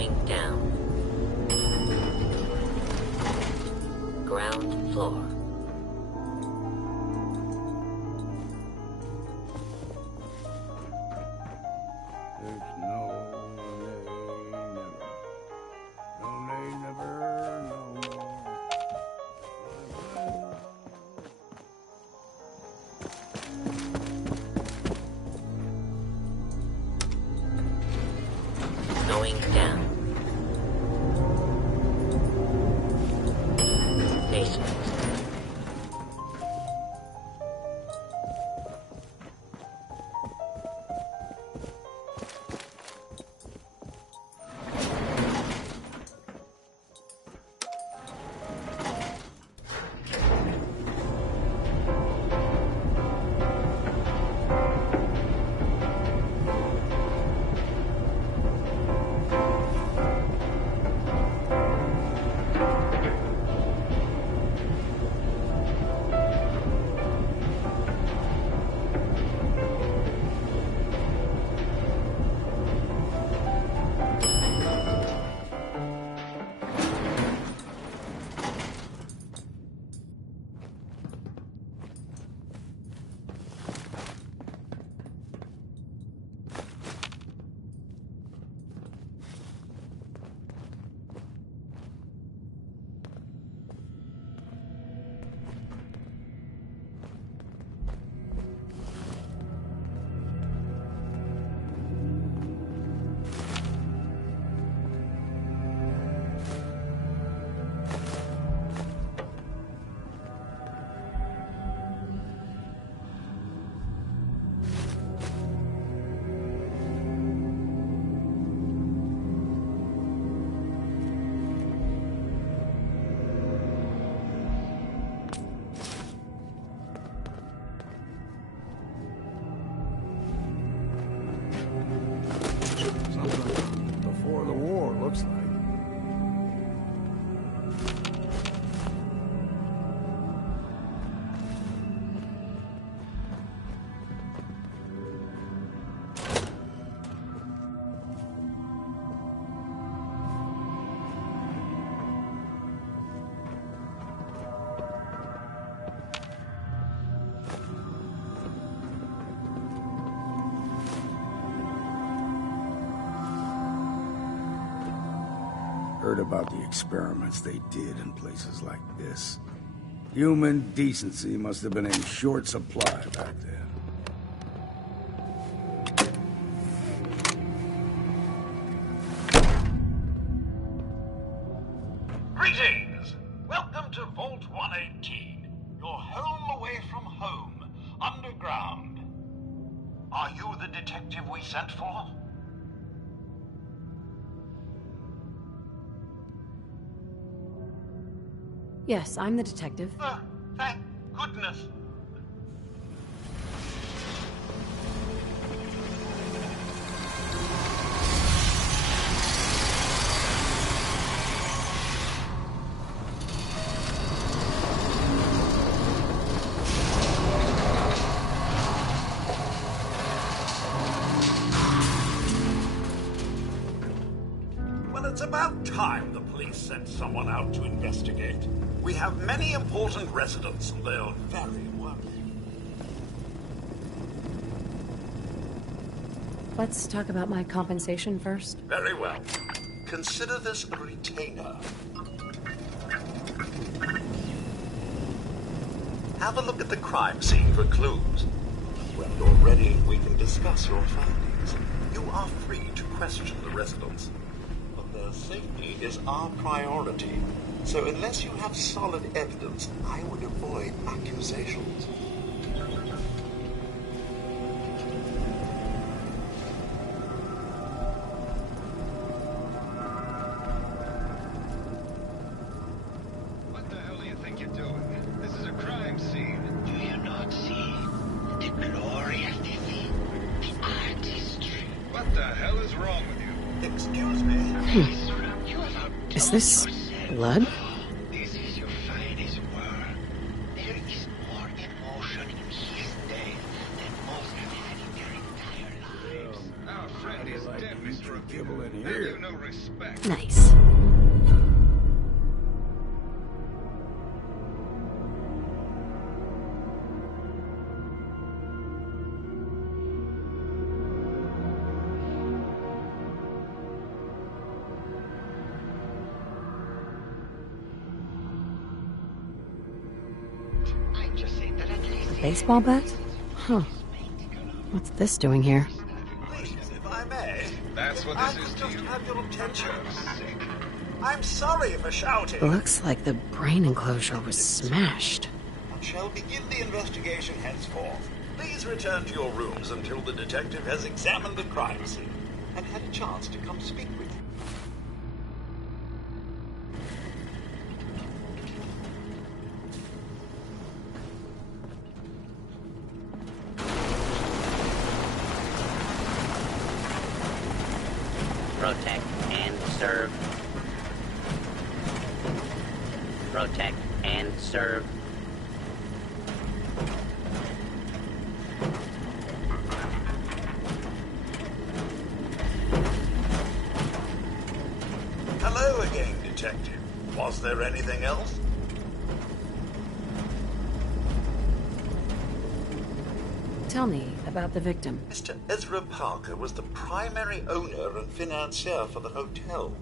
Going down. Ground floor. There's no nay, never. No more. Going down. Nations. Something before the war, looks like. Heard about the experiments they did in places like this. Human decency must have been in short supply back then. Greetings! Welcome to Vault 118, your home away from home, underground. Are you the detective we sent for? Yes, I'm the detective. Thank goodness. Well, it's about time the police sent someone out to investigate. We have many important residents, and they're very worried. Let's talk about my compensation first. Very well. Consider this a retainer. Have a look at the crime scene for clues. When you're ready, we can discuss your findings. You are free to question the residents. But their safety is our priority. So unless you have solid evidence, I would avoid accusations. What the hell do you think you're doing? This is a crime scene. Do you not see the glory of the thing? The artistry. What the hell is wrong with you? Excuse me. You have Is this blood? This is your finest work. There is more emotion in his death than most have had in their entire lives. Our friend is dead, Mr. extra kibble in Have you here. no respect? Nice. I'm just saying that at least Baseball bat? Huh. What's this doing here? Please, if I may, That's what I this is could to just you. have your attention for a sec. I'm sorry for shouting. Looks like the brain enclosure was smashed. And shall begin the investigation henceforth. Please return to your rooms until the detective has examined the crime scene and had a chance to come speak with you. Protect and serve. Protect and serve. Hello again, detective. Was there anything else? Tell me about the victim. Mr. Ezra Parker was the primary owner and financier for the hotel.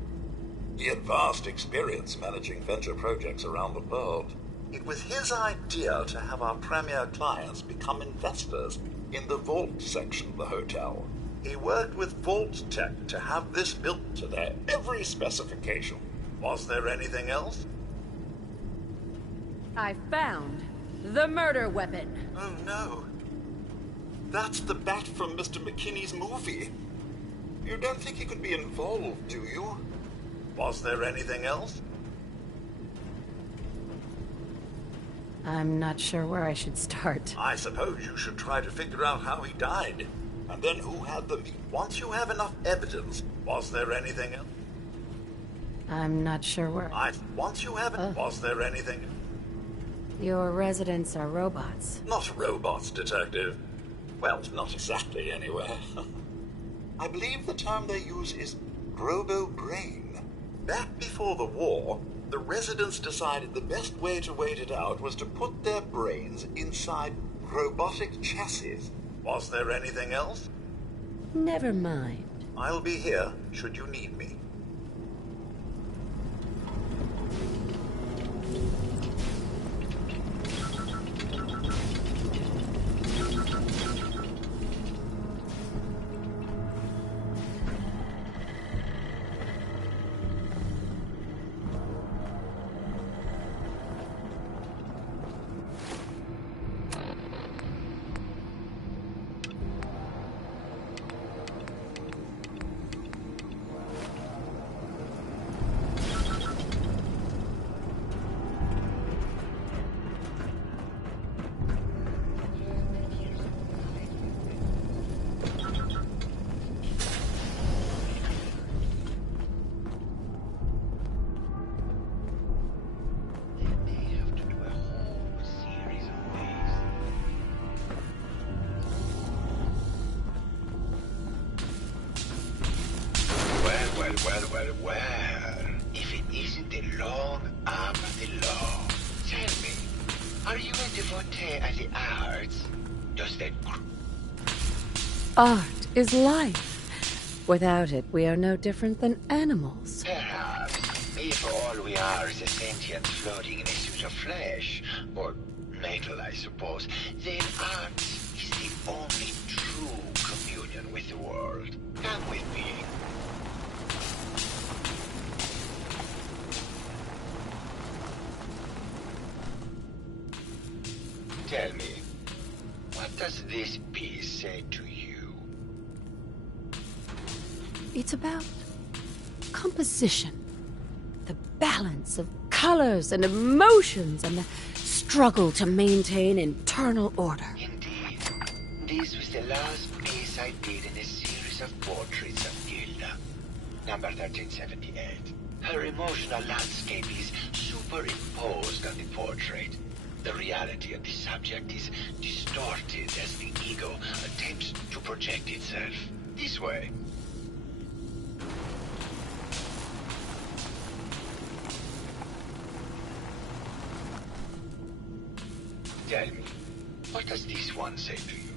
He had vast experience managing venture projects around the world. It was his idea to have our premier clients become investors in the vault section of the hotel. He worked with Vault Tech to have this built to their every specification. Was there anything else? I found the murder weapon. Oh no. That's the bat from Mr. McKinney's movie. You don't think he could be involved, do you? Was there anything else? I'm not sure where I should start. I suppose you should try to figure out how he died. And then who had the meat. Once you have enough evidence, was there anything else? I'm not sure where. Once you have it, was there anything? Your residents are robots. Not robots, detective. Well, not exactly, anyway. I believe the term they use is robo-brain. Back before the war, the residents decided the best way to wait it out was to put their brains inside robotic chassis. Was there anything else? Never mind. I'll be here, should you need me. Well, if it isn't the long arm of the law. Tell me, are you a devotee of the arts? Does that... Art is life. Without it, we are no different than animals. Perhaps, if all we are is a sentient floating in a suit of flesh, or metal, I suppose, then art is the only true communion with the world. Come with me. Tell me, what does this piece say to you? It's about composition. The balance of colors and emotions and the struggle to maintain internal order. Indeed. This was the last piece I did in a series of portraits of Gilda. Number 1378. Her emotional landscape is superimposed on the portrait. The reality of the subject is distorted as the ego attempts to project itself. This way. Tell me, what does this one say to you?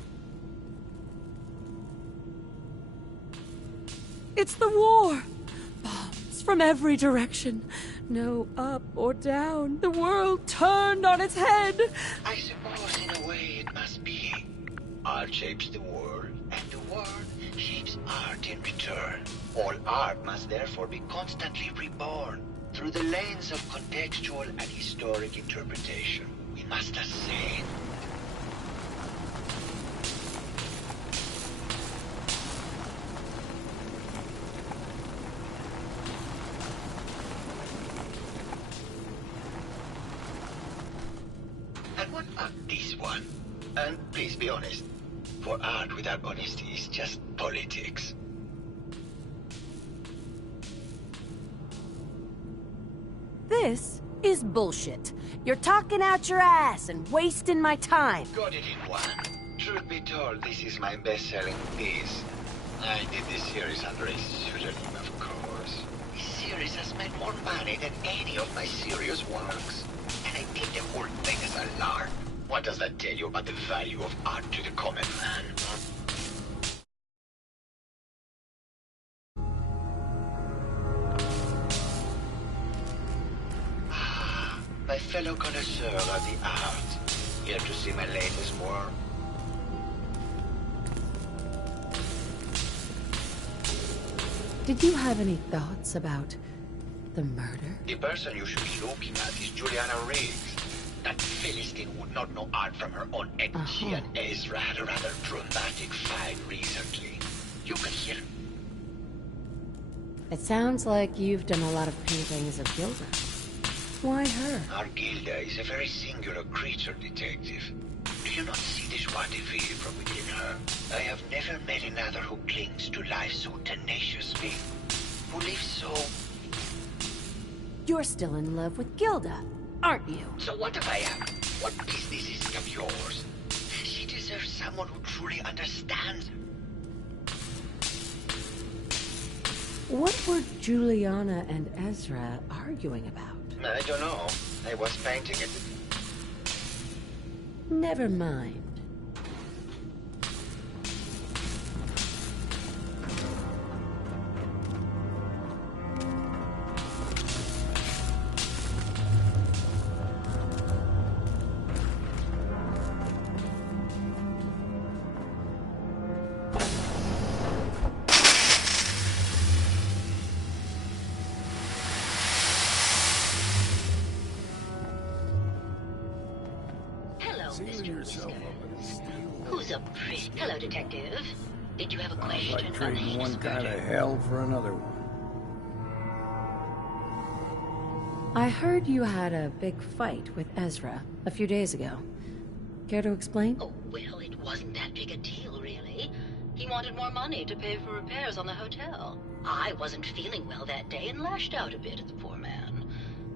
It's the war! Bombs from every direction. No up or down. The world turned on its head. I suppose in a way it must be. Art shapes the world, and the world shapes art in return. All art must therefore be constantly reborn through the lens of contextual and historic interpretation. We must ascend. And what about this one? And please be honest. For art without honesty is just politics. This is bullshit. You're talking out your ass and wasting my time. Got it in one. Truth be told, this is my best-selling piece. I did this series under a pseudonym, of course. This series has made more money than any of my serious works. And I did the whole thing as a lark. What does that tell you about the value of art to the common man? My fellow connoisseur of the art, here to see my latest work. Did you have any thoughts about the murder? The person you should be looking at is Juliana Riggs. That Philistine would not know art from her own egg. She and Ezra had a rather dramatic fight recently. You can hear. It sounds like you've done a lot of paintings of Gilda. Why her? Our Gilda is a very singular creature, detective. Do you not see the joie de vivre from within her? I have never met another who clings to life so tenaciously, who lives so... You're still in love with Gilda, aren't you? So what if I am? What business is it of yours? She deserves someone who truly understands her. What were Juliana and Ezra arguing about? I don't know. I was painting it. Never mind. Who's a priest? Hello, detective. Did you have a question? Like trading one kind of hell for another one. I heard you had a big fight with Ezra a few days ago. Care to explain? Oh, well, it wasn't that big a deal, really. He wanted more money to pay for repairs on the hotel. I wasn't feeling well that day and lashed out a bit at the poor man.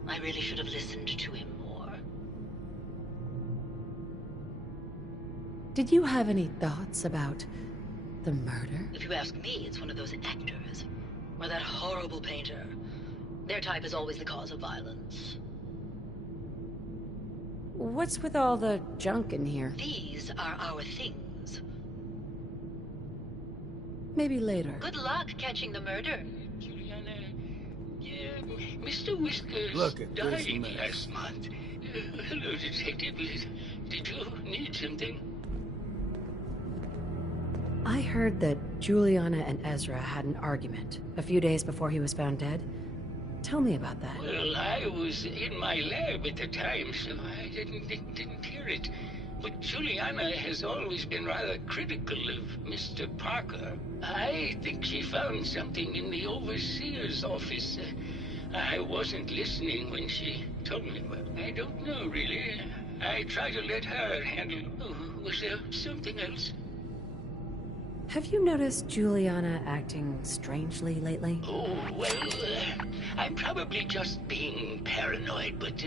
I really should have listened to him more. Did you have any thoughts about the murder? If you ask me, it's one of those actors. Or that horrible painter. Their type is always the cause of violence. What's with all the junk in here? These are our things. Maybe later. Good luck catching the murder. Juliana, Mr. Whiskers Look at this died mess. last month. Hello, detective. Did you need something? I heard that Juliana and Ezra had an argument a few days before he was found dead. Tell me about that. Well, I was in my lab at the time, so I didn't hear it. But Juliana has always been rather critical of Mr. Parker. I think she found something in the overseer's office. I wasn't listening when she told me. Well, I don't know, really. I tried to let her handle... Oh, was there something else? Have you noticed Juliana acting strangely lately? Oh, well, I'm probably just being paranoid, but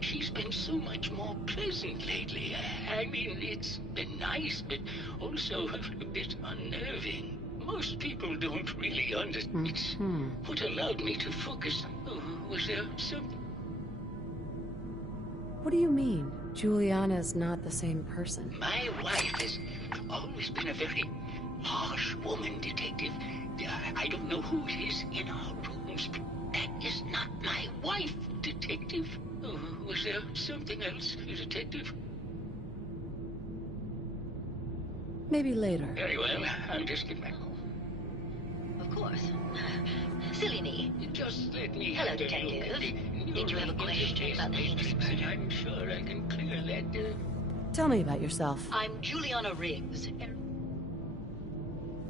she's been so much more pleasant lately. I mean, it's been nice, but also a bit unnerving. Most people don't really understand. It's what allowed me to focus. Oh, was there something? What do you mean? Juliana's not the same person. My wife has always been a very harsh woman, Detective. I don't know who it is in our rooms, but that is not my wife, Detective. Oh, was there something else, Detective? Maybe later. Very well, I'll just get back. Of course. Silly me. Just let me... Hello, Detective. Did you have a question about the heinous murder? I'm sure I can clear that. Tell me about yourself. I'm Juliana Riggs.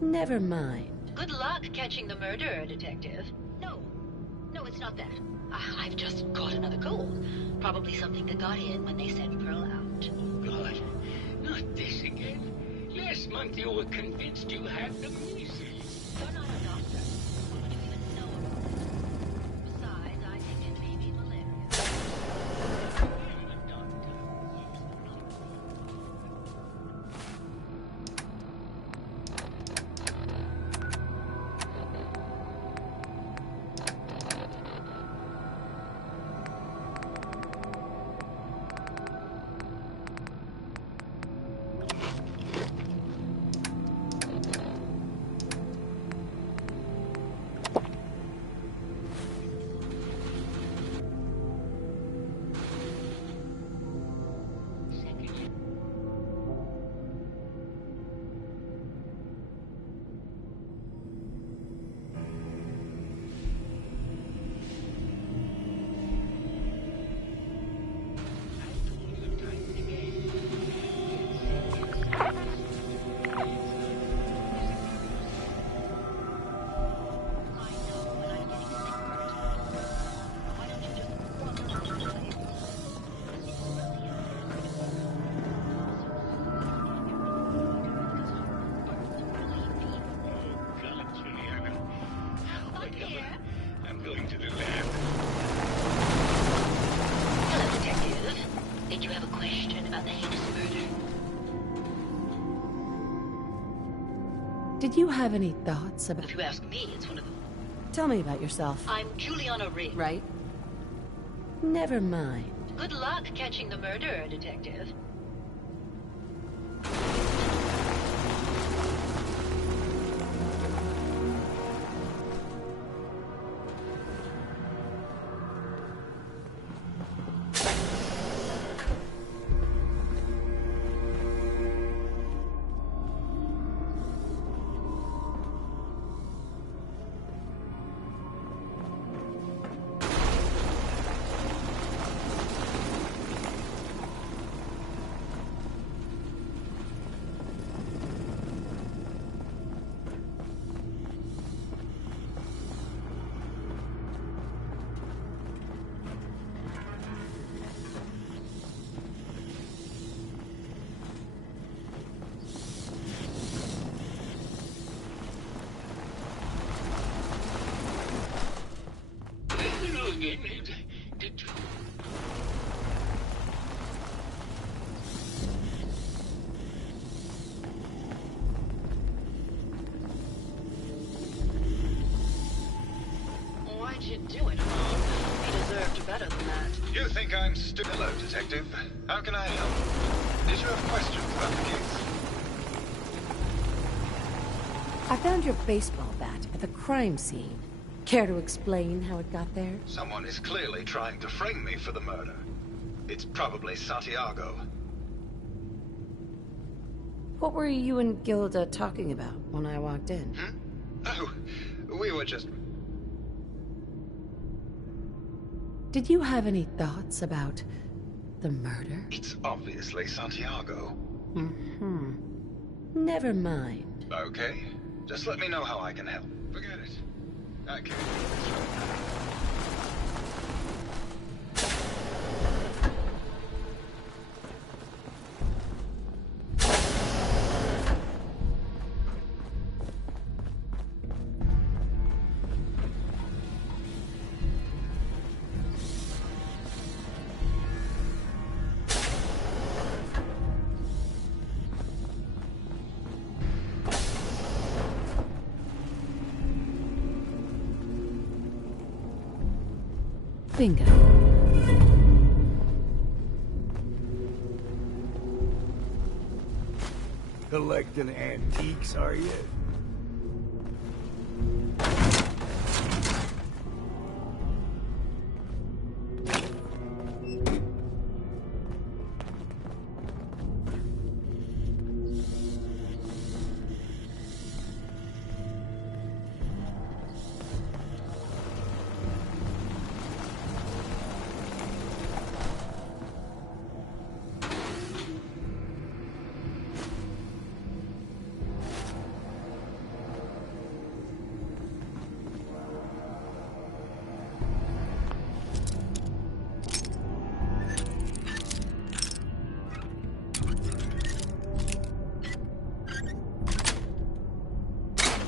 Never mind. Good luck catching the murderer, Detective. No, it's not that. I've just caught another cold. Probably something that got in when they sent Pearl out. Oh, God. Not this again. Last month you were convinced you had the measles. You're not a doctor. What would you even know about this? Besides, I think it may be malaria. I'm a doctor. I'm going to the lab. Hello, Detective. Did you have a question about the heinous murder? Did you have any thoughts about... If you ask me, it's one of them. Tell me about yourself. I'm Juliana Riggs. Right? Never mind. Good luck catching the murderer, Detective. Hello again. Did you... Why'd you do it, Mom? He deserved better than that. You think I'm stupid? Hello, Detective. How can I help? Did you have questions about the case? I found your baseball bat at the crime scene. Care to explain how it got there? Someone is clearly trying to frame me for the murder. It's probably Santiago. What were you and Gilda talking about when I walked in? Oh, we were just... Did you have any thoughts about the murder? It's obviously Santiago. Never mind. Okay. Just let me know how I can help. Forget it. I can't do this right now. Bingo. collecting antiques, are you?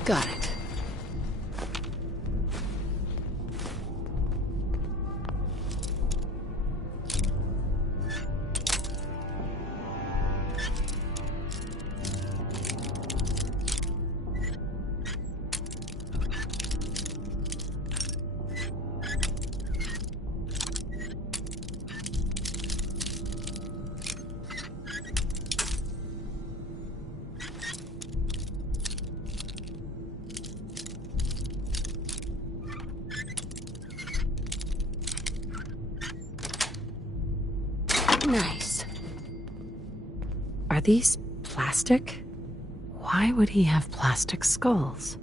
Got it. Nice. Are these plastic? Why would he have plastic skulls?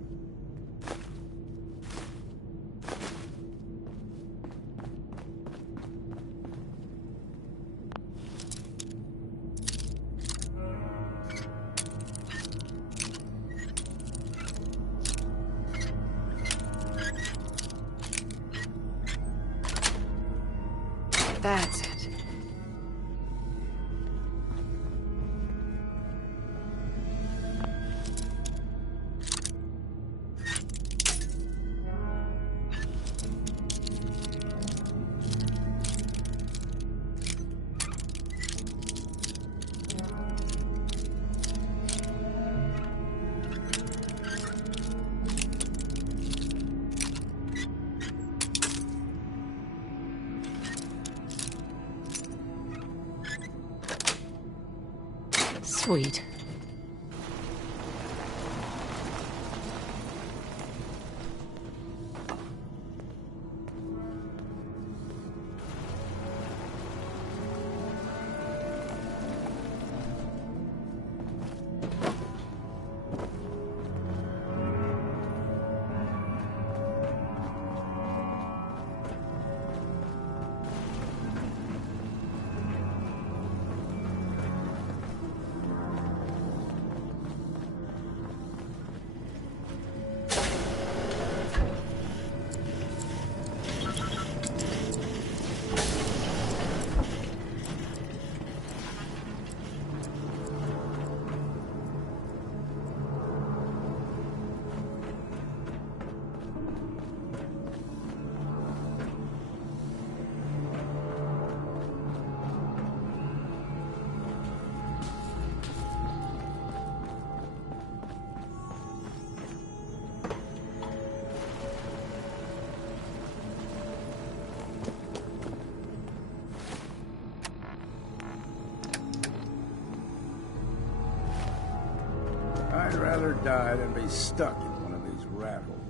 That's it. Sweet. I'd rather die than be stuck in one of these rat holes.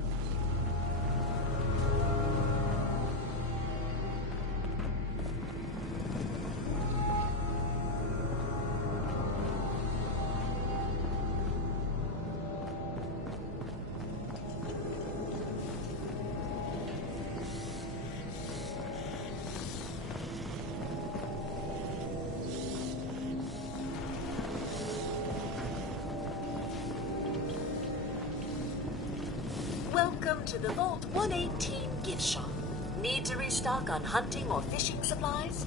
Welcome to the Vault 118 gift shop. Need to restock on hunting or fishing supplies?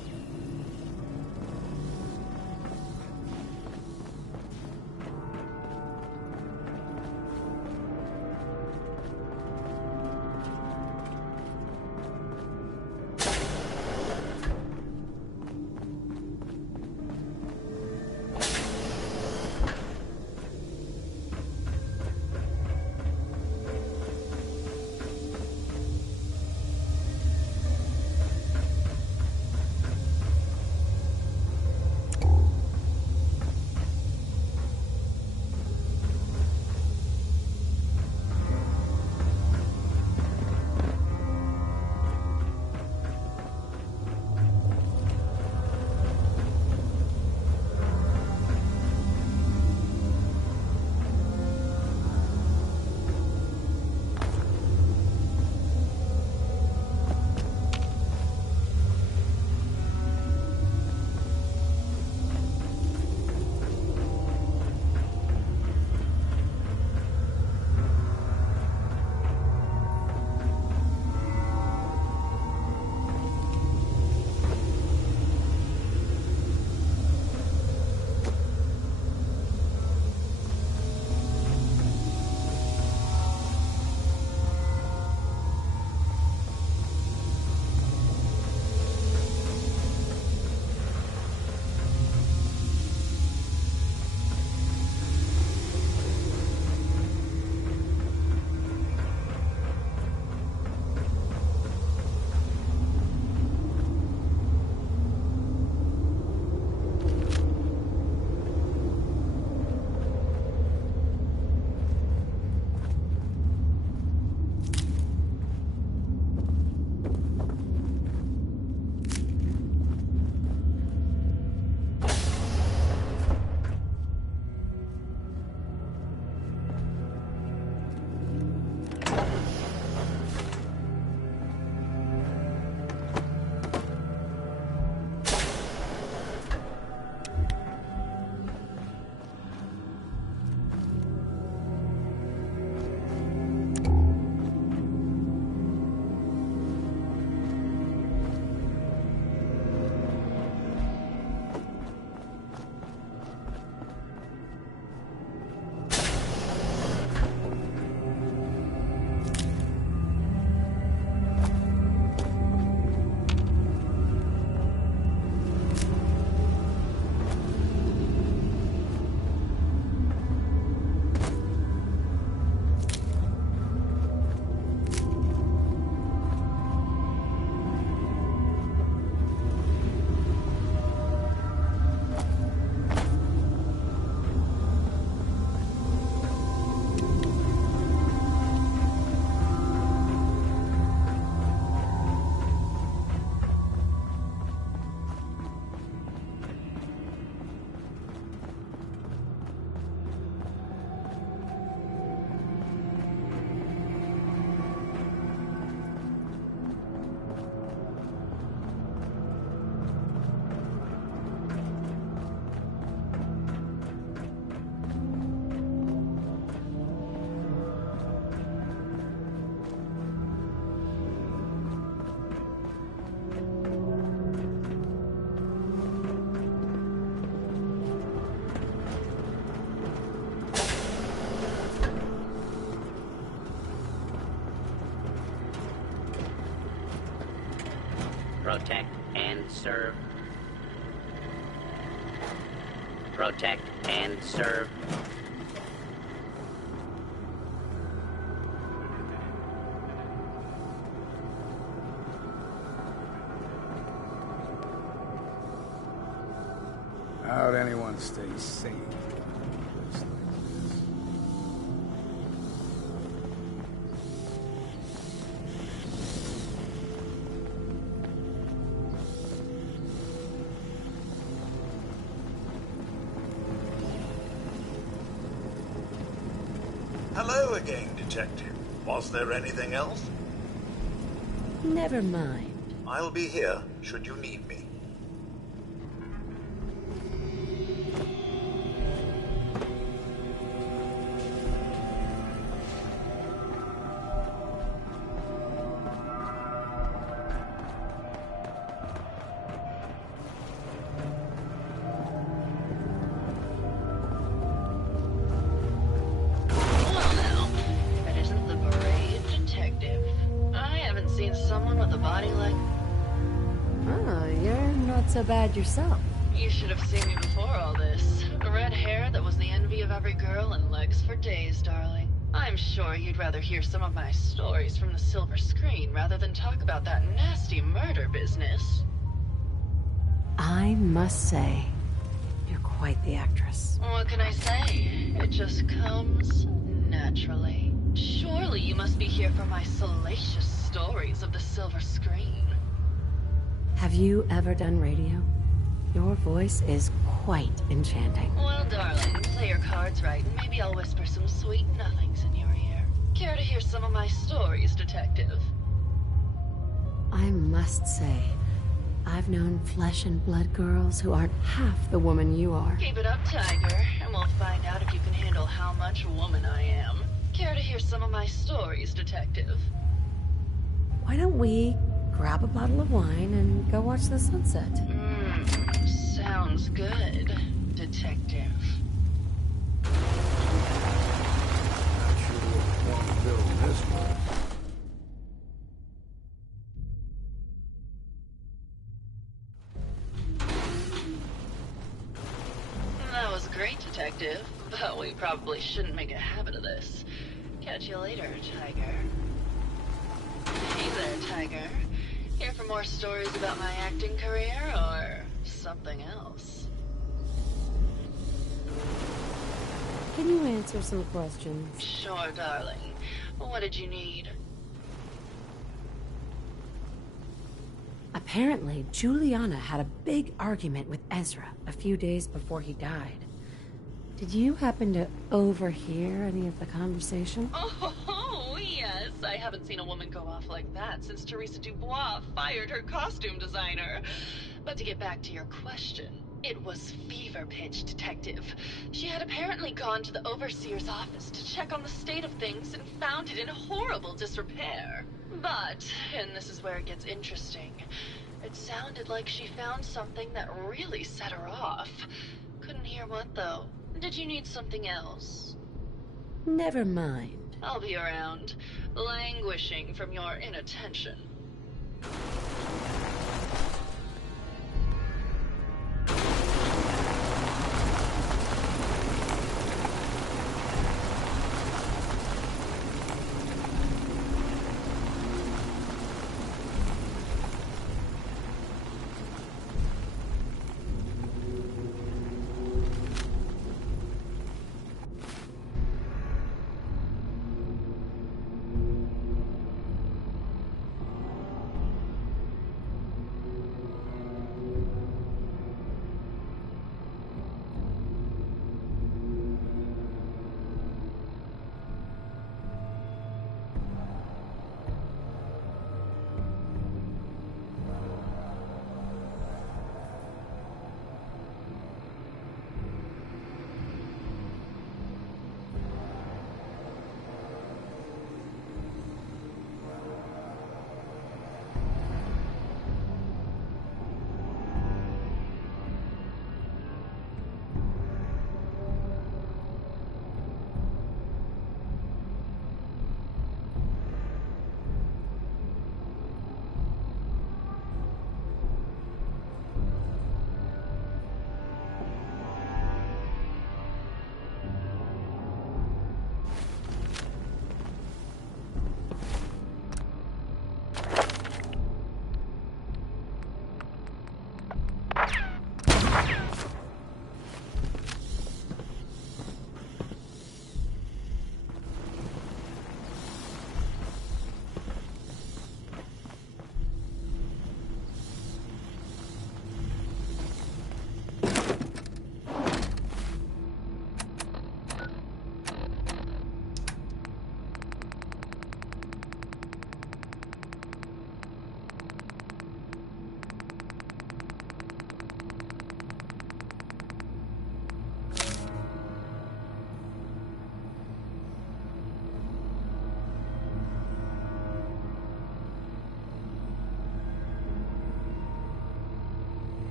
Protect and serve. Protect and serve. How'd anyone stay sane in a place like this? Hello again, Detective. Was there anything else? Never mind. I'll be here should you need me. Well now, if it isn't the brave detective. I haven't seen someone with a body like... Oh, you're not so bad yourself. You should have seen me before all this. Red hair that was the envy of every girl and legs for days, darling. I'm sure you'd rather hear some of my stories from the silver screen rather than talk about that nasty murder business. I must say, you're quite the actress. What can I say? It just comes naturally. Surely you must be here for my salacious stories of the silver screen. Have you ever done radio? Your voice is quite enchanting. Well, darling, play your cards right, and maybe I'll whisper some sweet nothings in your ear. Care to hear some of my stories, detective? I must say, I've known flesh and blood girls who aren't half the woman you are. Keep it up, Tiger, and we'll find out if you can handle how much woman I am. Care to hear some of my stories, detective? Why don't we grab a bottle of wine and go watch the sunset? Sounds good, detective. Not sure what want to build this one. That was great, detective, but we probably shouldn't make a habit of this. Catch you later, Tiger. Hey there, Tiger. Here for more stories about my acting career, or something else? Can you answer some questions? Sure, darling. What did you need? Apparently, Juliana had a big argument with Ezra a few days before he died. Did you happen to overhear any of the conversation? Oh, yes. I haven't seen a woman go off like that since Teresa Dubois fired her costume designer. But to get back to your question, it was fever pitch, detective. She had apparently gone to the overseer's office to check on the state of things and found it in horrible disrepair. But, and this is where it gets interesting, it sounded like she found something that really set her off. Couldn't hear what, though. Did you need something else? Never mind. I'll be around, languishing from your inattention.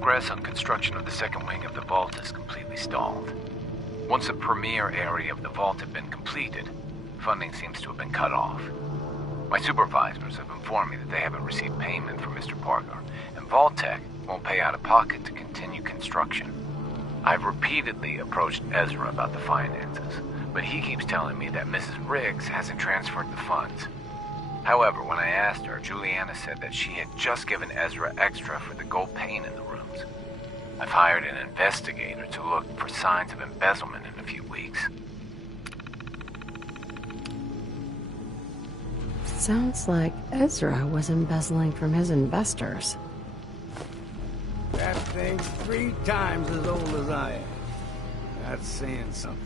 Progress on construction of the second wing of the vault is completely stalled. Once the premier area of the vault had been completed, funding seems to have been cut off. My supervisors have informed me that they haven't received payment from Mr. Parker, and Vault-Tec won't pay out of pocket to continue construction. I've repeatedly approached Ezra about the finances, but he keeps telling me that Mrs. Riggs hasn't transferred the funds. However, when I asked her, Juliana said that she had just given Ezra extra for the gold paint in the rooms. I've hired an investigator to look for signs of embezzlement in a few weeks. Sounds like Ezra was embezzling from his investors. That thing's 3 times as old as I am. That's saying something.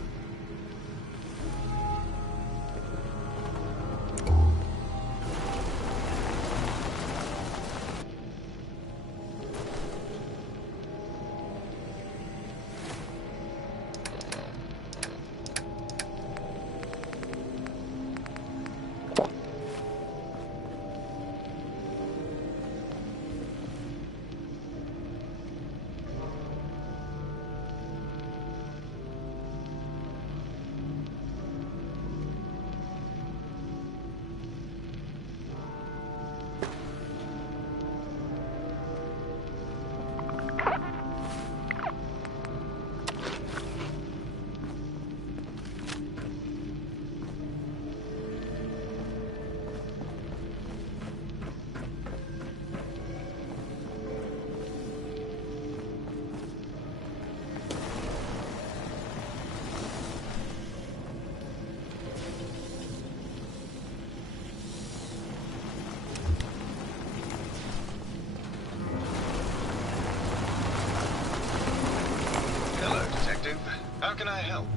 How can I help?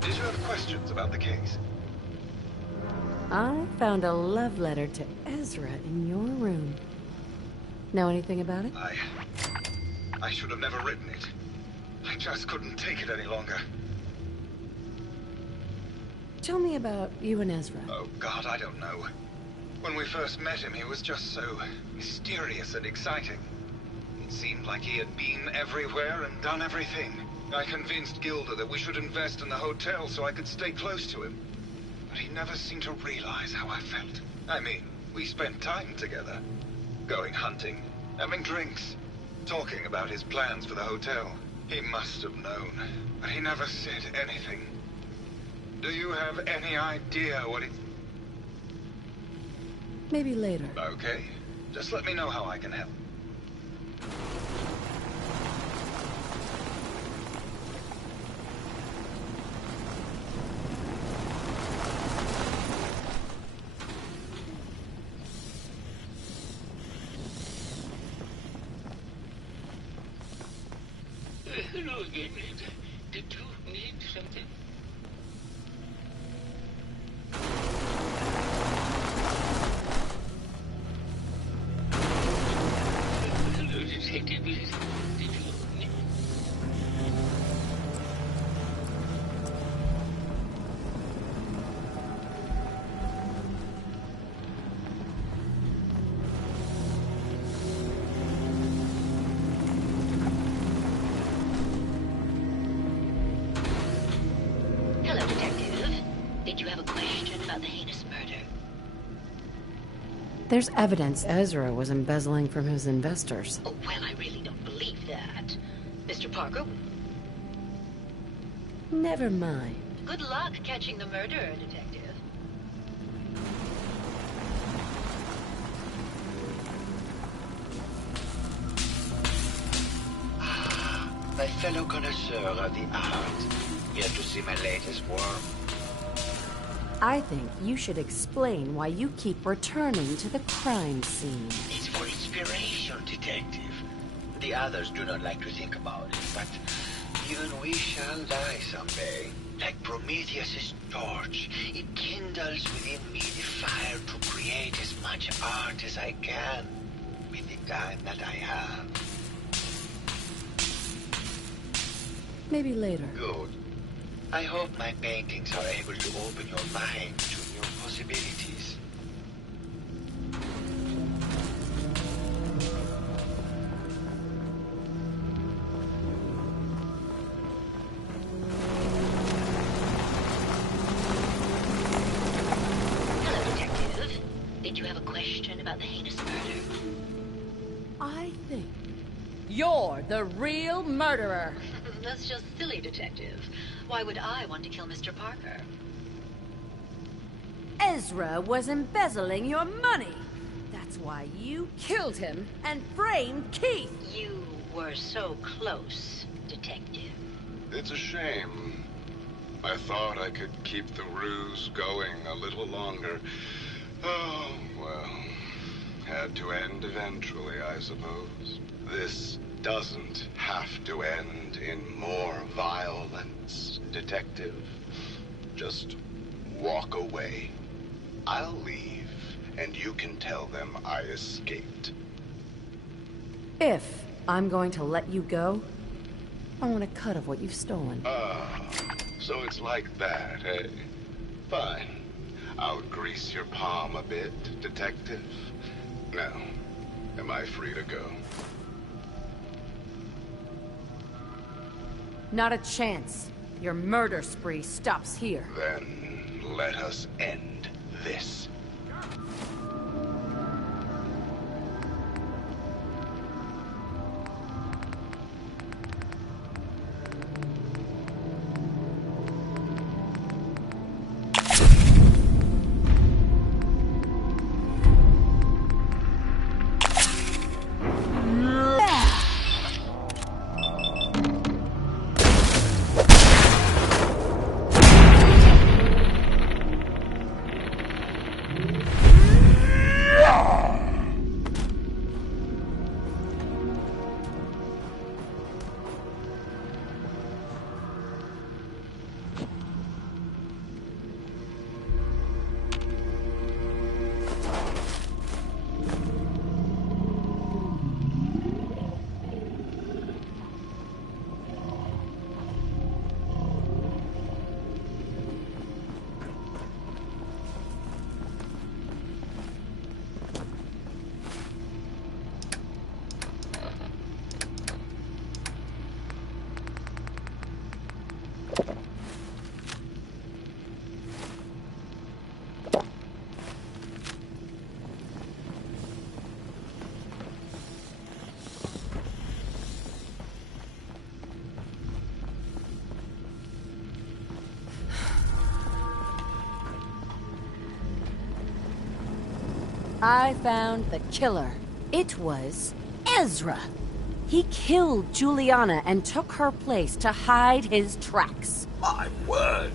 Did you have questions about the case? I found a love letter to Ezra in your room. Know anything about it? I should have never written it. I just couldn't take it any longer. Tell me about you and Ezra. Oh, God, I don't know. When we first met him, he was just so mysterious and exciting. It seemed like he had been everywhere and done everything. I convinced Gilda that we should invest in the hotel so I could stay close to him. But he never seemed to realize how I felt. I mean, we spent time together. Going hunting, having drinks, talking about his plans for the hotel. He must have known, but he never said anything. Do you have any idea what it... Maybe later. Okay. Just let me know how I can help. Hello again. Did you need something? Hello, Detective. Did you need... Hello, Detective. Did you have a question about the heinous murder? There's evidence Ezra was embezzling from his investors. Oh, well, I really don't believe that. Mr. Parker, Never mind. good luck catching the murderer, Detective. My fellow connoisseur of the art, here to see my latest work. I think you should explain why you keep returning to the crime scene. It's for inspiration, Detective. The others do not like to think about it, but even we shall die someday. Like Prometheus' torch, it kindles within me the fire to create as much art as I can with the time that I have. Maybe later. Good. I hope my paintings are able to open your mind to new possibilities. about the heinous murder. I think you're the real murderer. That's just silly, Detective. Why would I want to kill Mr. Parker? Ezra was embezzling your money. That's why you killed him and framed Keith. You were so close, Detective. It's a shame. I thought I could keep the ruse going a little longer. Oh, well. Had to end eventually, I suppose. This doesn't have to end in more violence, Detective. Just walk away. I'll leave, and you can tell them I escaped. If I'm going to let you go, I want a cut of what you've stolen. So it's like that, eh? Fine. I'll grease your palm a bit, Detective. Now, am I free to go? Not a chance. Your murder spree stops here. Then let us end this. I found the killer. It was Ezra. He killed Juliana and took her place to hide his tracks. My word!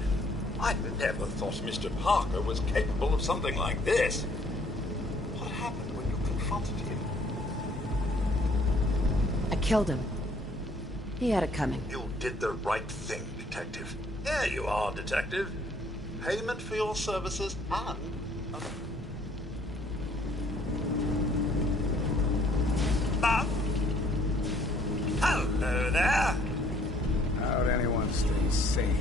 I never thought Mr. Parker was capable of something like this. What happened when you confronted him? I killed him. He had it coming. You did the right thing, Detective. Here you are, Detective. Payment for your services and... hello there. How'd anyone stay sane?